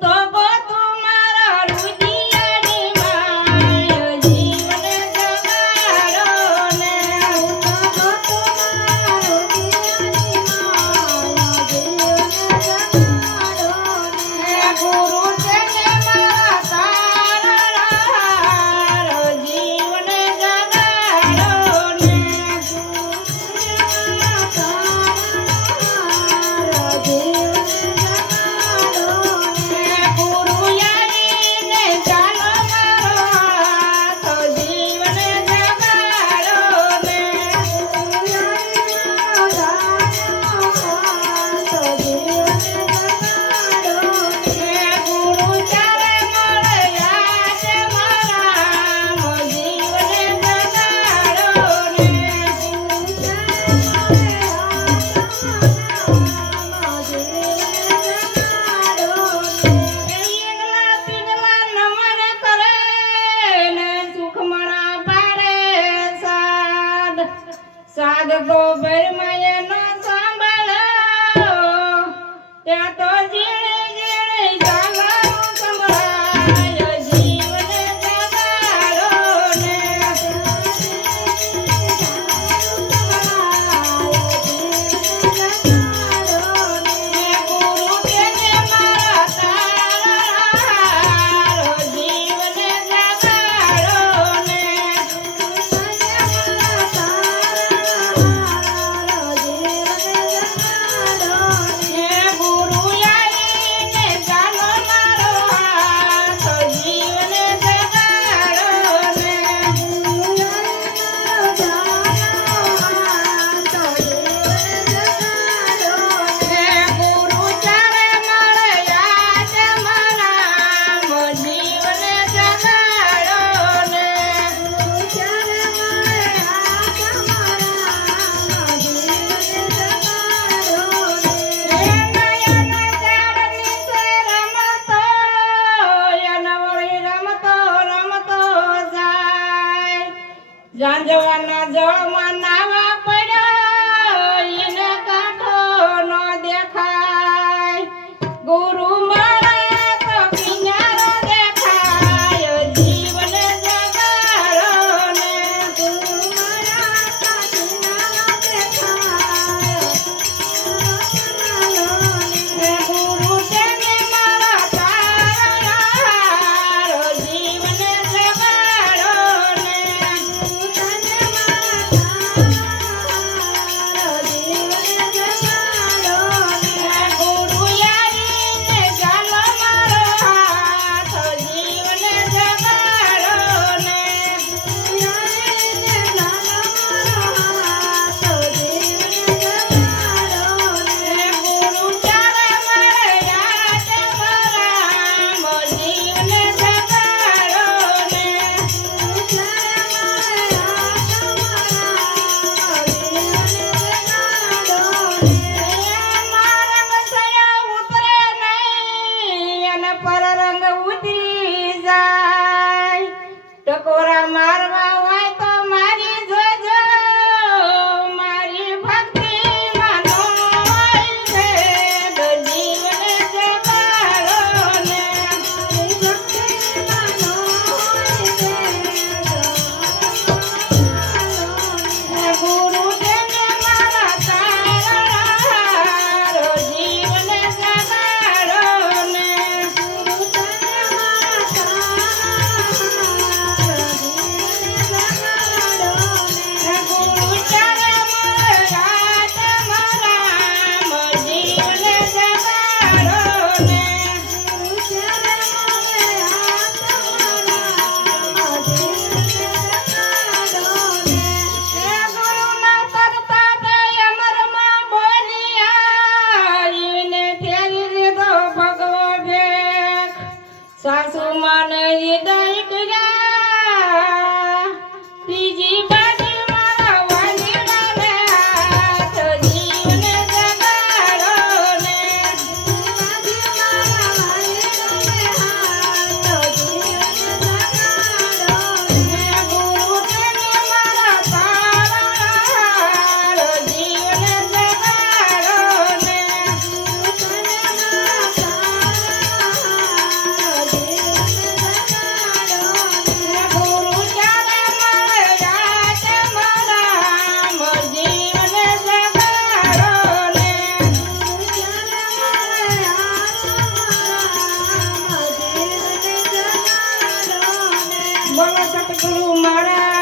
તો ગોતું મારા રુદિયાની માય જીવન જગાડો ને હું તો ગોતું મારા રુદિયાની માય જીવન જગાડો ને ગુરુ છે મારા તારા જીવન જગાડો ને સાદ તો ભરમાય ન સાંભળો ત્યાં તો જીણે જીણે જાગવાનું સંભળાય જીવન જગાડો ને ગુરુ કે મારા તારા જીવન જગાડો ને જાંજવાના જળમાં નાવા પડ્યો એને કાંઠો ન દેખાય ગુરુ મળે તો કિનારો દેખાય જીવન જગાડો ને ગુરુ મળે તો કિનારો દેખાય ગુરુ તેને મારા તારા જીવન જગાડો ને પરરંગ ઉતરી જાય ટકોરા મારવા હોય તો મારી જોજો મારી ભક્તિ માનો છે જીવન જગાડો ને મારી ભક્તિ માનો છે ગુરુ તેને મારા તારા જીવન જગાડો ને સાસુ માને દઈક જા ત્રીજી બાજુ મારા વાંદડાને હાથ જીવન જગાડો ને ગુરુ તેને મારા તારા જીવન જગાડો ને સતગુરુ મારા